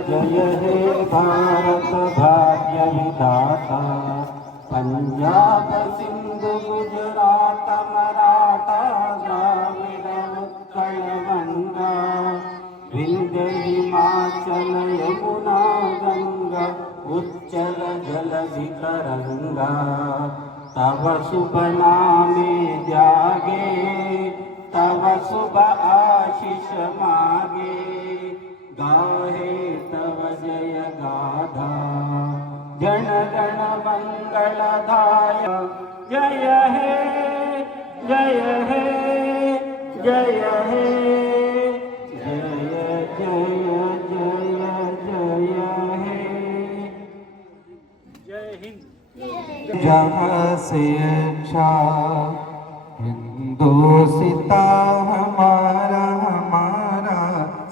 जय हे भारत भाग्य विधाता, पंजाब सिंधु गुजरात मराठा द्राविड उत्कल गंगा, विंध्य हिमाचल यमुना गंगा, उच्चल जलधि तरंगा। तव शुभ नामे जागे, तव शुभ आशीष मागे, गाहे तव जय गाथा, जन गण मंगलदाय। जय हे जय हे जय हे, जय जय जय जय हे। जय हिंद। जहाँ से अच्छा हिंदुस्ता हमारा, हमारा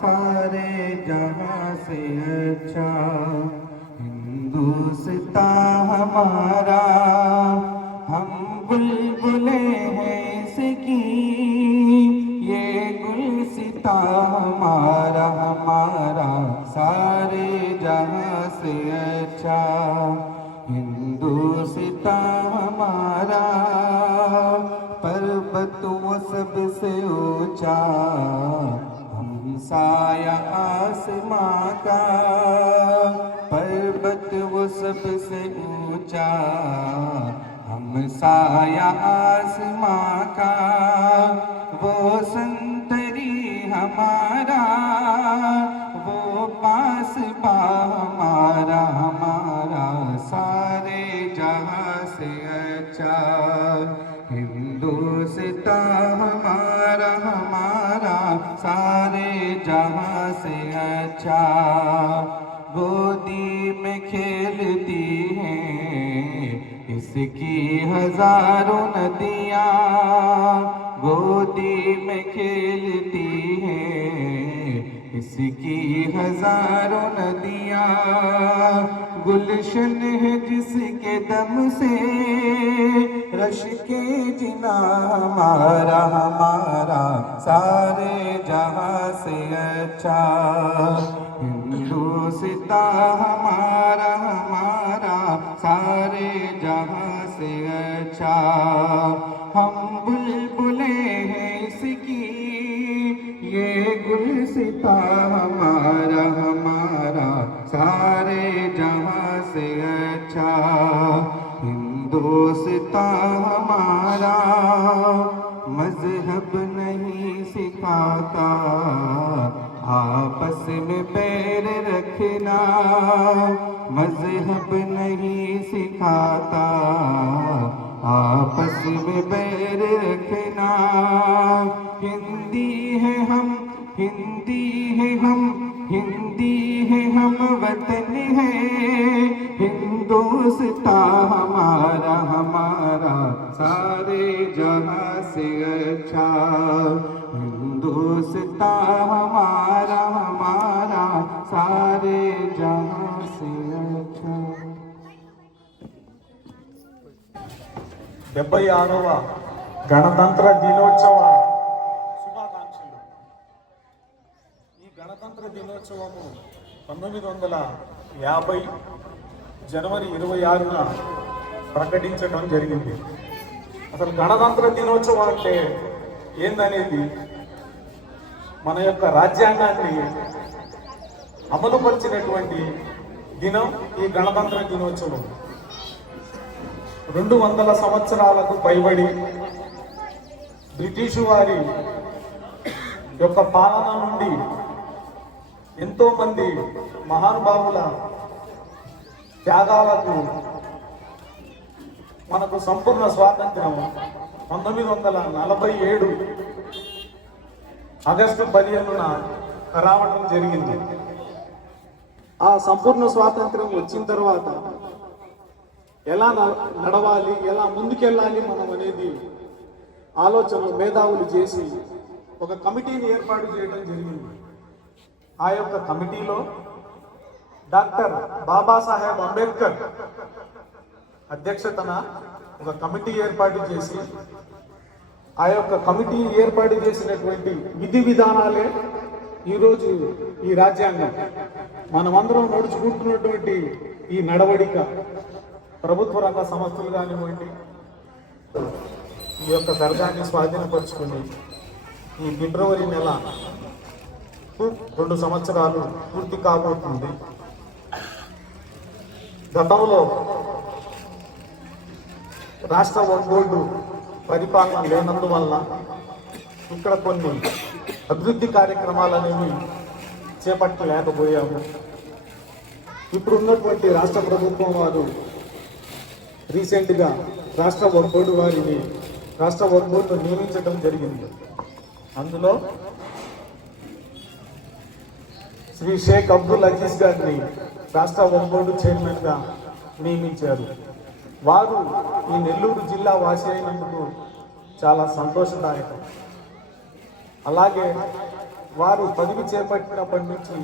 सारे जहाँ से अच्छा हिंदुस्ता हमारा। हम बुलबुले हैं इसकी, ये गुलसिता हमारा, हमारा सारे जहाँ से अच्छा हिंदुस्ता हमारा। पर्वत वो सबसे ऊंचा, साया आसमां का। पर्वत वो सबसे ऊंचा, हम साया आसमां का। वो संतरी हमारा, वो पास पा हमारा, हमारा सारे जहाँ से अच्छा हिंदुस्ता हमारा, हमारा सारे जहाँ से अच्छा। गोदी में खेलती हैं इसकी हजारों नदियाँ, गोदी में खेलती हैं इसकी हजारों नदियाँ। गुलशन है जिसके दम से रश के जिना हमारा, हमारा सारे जहाँ से अच्छा हिंदुस्ता हमारा, हमारा सारे जहाँ से अच्छा। हम बुलबुले हैं इसकी, ये गुलसिता हमारा, हमारा सारे जहाँ से अच्छा हिंदुस्ता हमारा। मजहब नहीं सिखाता आपस में पैर रखना, मजहब नहीं सिखाता आपस में पैर रखना। हिंदी है हम, हिंदी है हम, हिंदी है हम, वतन है हिंदुस्ता हमारा, हमारा सारे जहाँ से अच्छा हिंदुस्ता हमारा, हमारा सारे जहाँ से अच्छा। 76వ గణతంత్ర దినోత్సవ శుభాకాంక్షలు. ఈ గణతంత్ర దినోత్సవము 1950 జనవరి 26న ప్రకటించడం జరిగింది. అసలు గణతంత్ర దినోత్సవం అంటే ఏందనేది, మన యొక్క రాజ్యాంగాన్ని అమలుపరిచినటువంటి దినం ఈ గణతంత్ర దినోత్సవం. 200 సంవత్సరాలకు పైబడి బ్రిటిషు వారి యొక్క పాలన నుండి ఎంతోమంది మహానుభావుల త్యాగాలకు మనకు సంపూర్ణ స్వాతంత్రం 1947 ఆగస్టు 15న రావడం జరిగింది. ఆ సంపూర్ణ స్వాతంత్రం వచ్చిన తర్వాత ఎలా నడవాలి, ఎలా ముందుకెళ్ళాలి మనం అనేది ఆలోచనలు మేధావులు చేసి ఒక కమిటీని ఏర్పాటు చేయడం జరిగింది. ఆ యొక్క కమిటీలో డాక్టర్ బాబాసాహెబ్ అంబేద్కర్ అధ్యక్షతన ఒక కమిటీ ఏర్పాటు చేసి ఆ యొక్క కమిటీ ఏర్పాటు చేసినటువంటి విధి విధానాలే ఈరోజు ఈ రాజ్యాంగం. మనమందరం నడుచుకుంటున్నటువంటి ఈ నడవడిక ప్రభుత్వ రంగ సంస్థలు కానివ్వండి ఈ యొక్క దర్గాన్ని స్వాధీనపరుచుకుని ఈ ఫిబ్రవరి నెల 2 సంవత్సరాలు పూర్తి కాబోతుంది. గతంలో రాష్ట్ర వక్ఫ్ బోర్డు పరిపాలన లేనందువల్ల ఇక్కడ కొన్ని అభివృద్ధి కార్యక్రమాలు అనేవి చేపట్టలేకపోయాము. ఇప్పుడు ఉన్నటువంటి రాష్ట్ర ప్రభుత్వం వారు రీసెంట్గా రాష్ట్ర వక్ఫ్ బోర్డు వారిని రాష్ట్ర వక్ఫ్ బోర్డు నియమించడం జరిగింది. అందులో శ్రీ షేక్ అబ్దుల్ అజీజ్ గారిని రాష్ట్ర వక్ఫ్ బోర్డు చైర్మన్గా నియమించారు. వారు ఈ నెల్లూరు జిల్లా వాసి అయినందుకు చాలా సంతోషదాయకం. అలాగే వారు పదవి చేపట్టినప్పటి నుంచి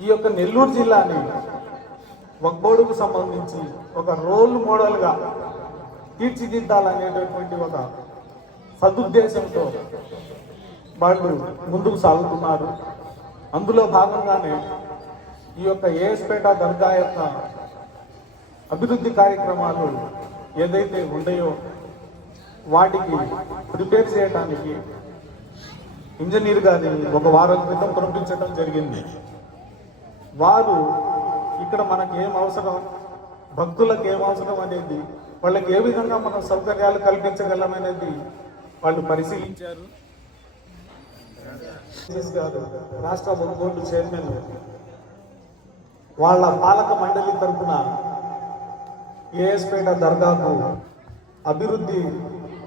ఈ యొక్క నెల్లూరు జిల్లాని వక్ఫ్ బోర్డుకు సంబంధించి ఒక రోల్ మోడల్గా తీర్చిదిద్దాలనేటటువంటి ఒక సదుద్దేశంతో వాళ్ళు ముందుకు సాగుతున్నారు. అందులో భాగంగానే ఈ యొక్క ఏఎస్పేట దర్గా యొక్క అభివృద్ధి కార్యక్రమాలు ఏదైతే ఉన్నాయో వాటికి ప్రిపేర్ చేయడానికి ఇంజనీర్ గారిని ఒక వారం క్రితం పంపించడం జరిగింది. వారు ఇక్కడ మనకి ఏం అవసరం, భక్తులకు ఏం అవసరం అనేది, వాళ్ళకి ఏ విధంగా మనం సౌకర్యాలు కల్పించగలమనేది వాళ్ళు పరిశీలించారు. గారు రాష్ట్ర వక్ఫ్ బోర్డు చైర్మన్ వాళ్ళ పాలక మండలి తరఫున ఏఎస్పేట దర్గాకు అభివృద్ధి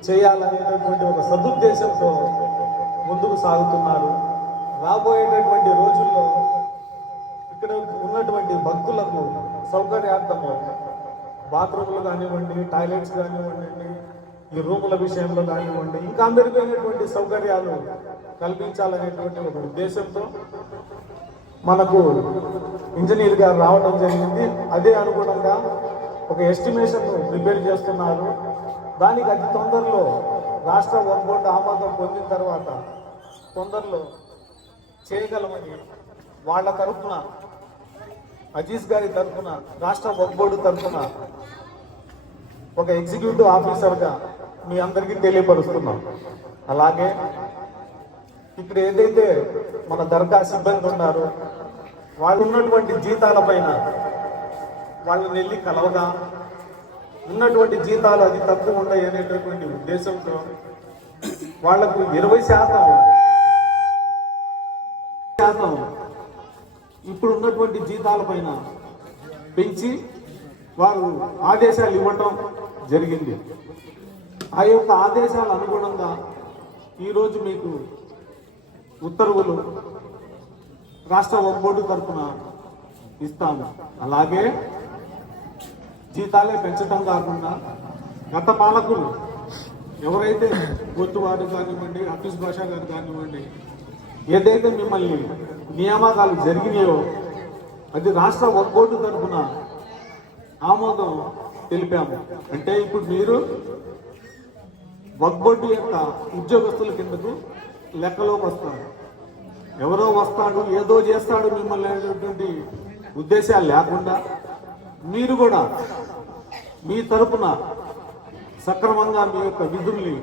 చేయాలనేటటువంటి ఒక సదుద్దేశంతో ముందుకు సాగుతున్నారు. రాబోయేటటువంటి రోజుల్లో ఇక్కడ ఉన్నటువంటి భక్తులకు సౌకర్యార్థము బాత్రూములు కానివ్వండి, టాయిలెట్స్ కానివ్వండి, ఈ రూముల విషయంలో కానివ్వండి, ఇంకా మెరుగైనటువంటి సౌకర్యాలు కల్పించాలనేటువంటి ఒక ఉద్దేశంతో మనకు ఇంజనీర్ గారు రావడం జరిగింది. అదే అనుగుణంగా ఒక ఎస్టిమేషన్ ప్రిపేర్ చేస్తున్నారు. దానికి అతి తొందరలో రాష్ట్ర వక్ఫ్ బోర్డు ఆమోదం పొందిన తర్వాత తొందరలో చేయగలమని వాళ్ళ తరఫున, అజీజ్ గారి తరఫున, రాష్ట్ర వక్ఫ్ బోర్డు తరఫున ఒక ఎగ్జిక్యూటివ్ ఆఫీసర్గా మీ అందరికీ తెలియపరుస్తున్నాం. అలాగే ఇక్కడ ఏదైతే మన దర్గా సిబ్బంది ఉన్నారో వాళ్ళు ఉన్నటువంటి జీతాల పైన వాళ్ళని వెళ్ళి కలవగా ఉన్నటువంటి జీతాలు అది తక్కువ ఉన్నాయి అనేటటువంటి ఉద్దేశంతో వాళ్లకు 20% ఇప్పుడు ఉన్నటువంటి జీతాల పైన పెంచి వారు ఆదేశాలు ఇవ్వటం జరిగింది. ఆ యొక్క ఆదేశాల అనుగుణంగా ఈరోజు మీకు ఉత్తర్వులు రాష్ట్ర వక్ఫ్ బోర్డు తరఫున ఇస్తాము. అలాగే జీతాలే పెంచడం కాకుండా గత పాలకులు ఎవరైతే గొంతువారు కానివ్వండి, హఫీజ్ బాషా గారు కానివ్వండి, ఏదైతే మిమ్మల్ని నియామకాలు జరిగినాయో అది రాష్ట్ర వక్ఫ్ బోర్డు తరఫున ఆమోదం తెలిపాము. అంటే ఇప్పుడు మీరు వక్ఫ్ బోర్డు యొక్క ఉద్యోగస్తుల కిందకు లెక్కలోకి వస్తారు. ఎవరో వస్తాడు ఏదో చేస్తాడు మిమ్మల్ని అనేటువంటి ఉద్దేశాలు లేకుండా మీరు కూడా మీ తరపున సక్రమంగా మీ యొక్క విధుల్ని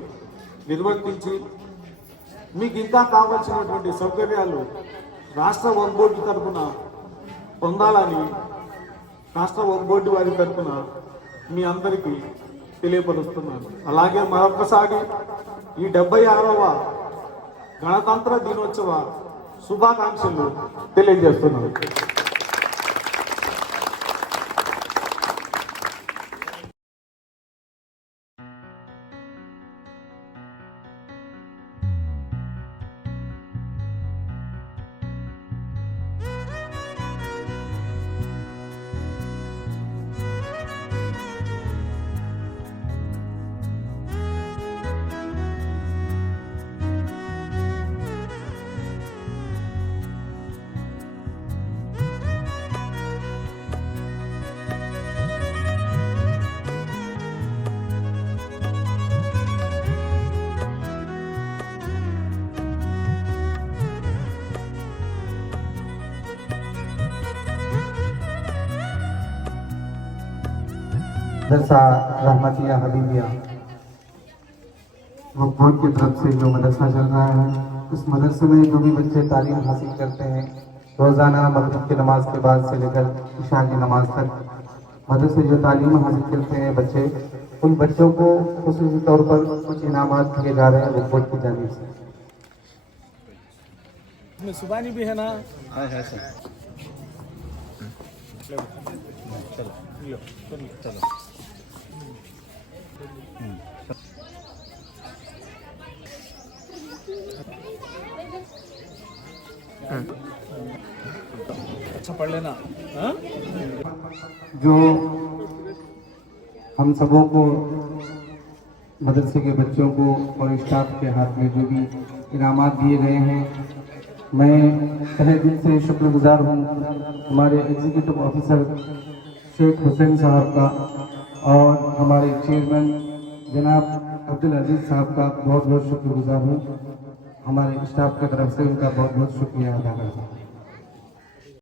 నిర్వర్తించి మీకు ఇంకా కావాల్సినటువంటి సౌకర్యాలు రాష్ట్ర వక్ఫ్ బోర్డు తరఫున పొందాలని రాష్ట్ర వక్ఫ్ బోర్డు వారి తరఫున మీ అందరికీ తెలియపరుస్తున్నాను. అలాగే మరొకసారి ఈ 76వ గణతంత్ర దినోత్సవ శుభాకాంక్షలు తెలియజేస్తున్నాను. मदरसा रहमतिया हबीबिया वो बोर्ड की तरफ से जो मदरसा चल रहा है, उस मदरसे में जो भी बच्चे तालीम हासिल करते हैं, रोज़ाना मगरिब की नमाज के बाद से लेकर इशा की नमाज तक मदरसे जो तालीम हासिल करते हैं बच्चे, उन बच्चों को खुसूसी तौर पर कुछ इनामात दिए जा रहे हैं वो बोर्ड की जानिब से। इसमें सुबानी भी है ना? है सर। चलो लो, चलो अच्छा पढ़ लेना। हाँ? जो हम सबों को मदरसे के बच्चों को और स्टाफ के हाथ में जो भी इनामात दिए गए हैं, मैं तहे दिल से शुक्रगुजार हूँ हमारे एग्जीक्यूटिव ऑफिसर शेख हुसैन साहब का और हमारे चेयरमैन जनाब अब्दुल अजीज़ साहब का बहुत बहुत शुक्रगुजार हूँ। हमारे स्टाफ की तरफ से उनका बहुत बहुत शुक्रिया अदा करता हूँ।